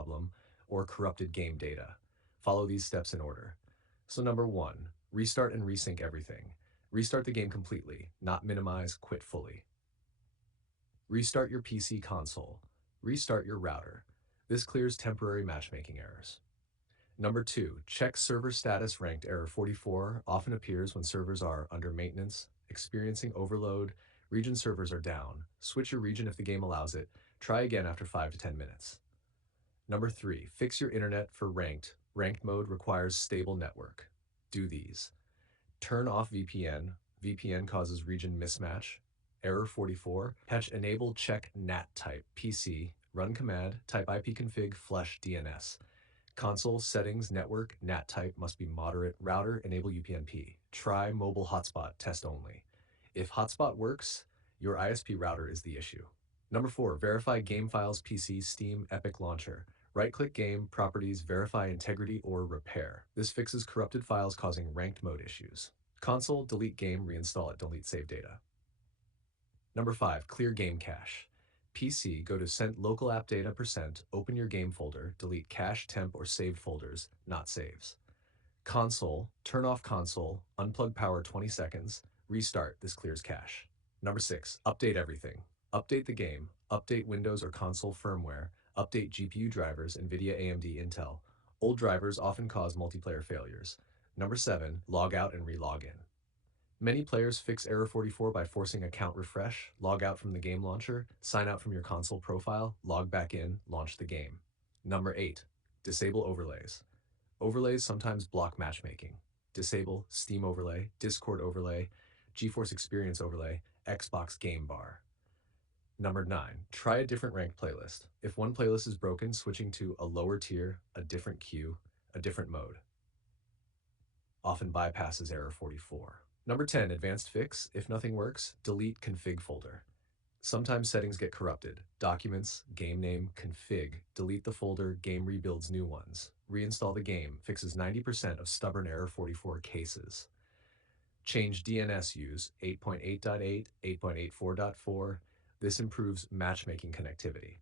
problem, or corrupted game data. Follow these steps in order. So number 1, restart and resync everything. Restart the game completely, not minimize, quit fully. Restart your PC console. Restart your router. This clears temporary matchmaking errors. Number 2, check server status. Ranked error 44 often appears when servers are under maintenance, experiencing overload, region servers are down. Switch your region if the game allows it. Try again after 5 to 10 minutes. Number 3, fix your internet for ranked. Ranked mode requires stable network. Do these. Turn off VPN. VPN causes region mismatch. Error 44. Patch enable check NAT type. PC. Run command. Type ipconfig flush DNS. Console settings network NAT type must be moderate. Router enable UPnP. Try mobile hotspot test only. If hotspot works, your ISP router is the issue. Number 4, verify game files. PC, Steam, Epic Launcher. Right-click game, properties, verify integrity or repair. This fixes corrupted files causing ranked mode issues. Console, delete game, reinstall it, delete save data. Number 5, clear game cache. PC, go to send local app data %, open your game folder, delete cache, temp, or saved folders, not saves. Console, turn off console, unplug power 20 seconds, restart, this clears cache. Number 6, update everything. Update the game, update Windows or console firmware, update GPU drivers, NVIDIA, AMD, Intel. Old drivers often cause multiplayer failures. Number 7, log out and re-log in. Many players fix error 44 by forcing account refresh, log out from the game launcher, sign out from your console profile, log back in, launch the game. Number 8, disable overlays. Overlays sometimes block matchmaking. Disable Steam overlay, Discord overlay, GeForce Experience overlay, Xbox Game Bar. Number 9, try a different ranked playlist. If one playlist is broken, switching to a lower tier, a different queue, a different mode often bypasses error 44. Number 10, advanced fix. If nothing works, delete config folder. Sometimes settings get corrupted. Documents, game name, config. Delete the folder, game rebuilds new ones. Reinstall the game, fixes 90% of stubborn error 44 cases. Change DNS use 8.8.8, 8.84.4. This improves matchmaking connectivity.